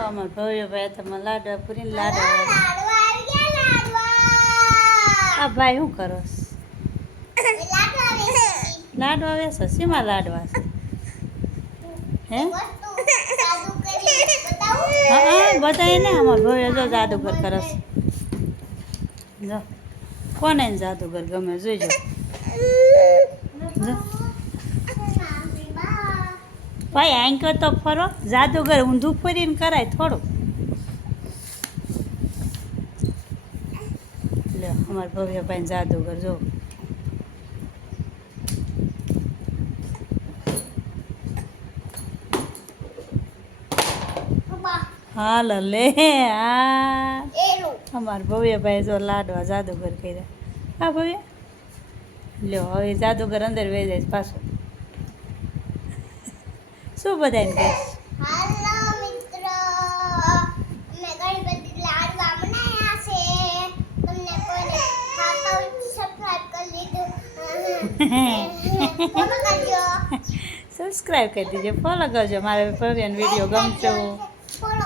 અમાર ભવ્યભાઈ તમે લાડવા પૂરીને લાડવા આ ભાઈ શું કરો લાડવા વેસો શેમાં લાડવા છે હે હા બધાય ને અમાર ભવ્ય જો જાદુગર કરસ જો કોને જાદુગર ગમે જોઈજો જો ભાઈ આંકો તો ફરો જાદુગર ઊંધું ફરીને કરાય થોડું લે અમાર ભવ્યભાઈ જાદુગર જો હાલ લે આ અમાર ભવ્યભાઈ જો લાડવા જાદુગર કર્યા હા ભવ્ય લ્યો હવે જાદુગર અંદર વહી જાય પાછું શું બધાને કહે હાલો મિત્રો અમે ગણપતિ લાડવા બનાવ્યા છે તમને કોઈને ખાતા હોય તો સબસ્ક્રાઇબ કરી દીધું ફોલો કરજો સબસ્ક્રાઈબ કરી દીજો ફોલો કરજો મારે ભવ્યનો વિડીયો ગમતો ફોલો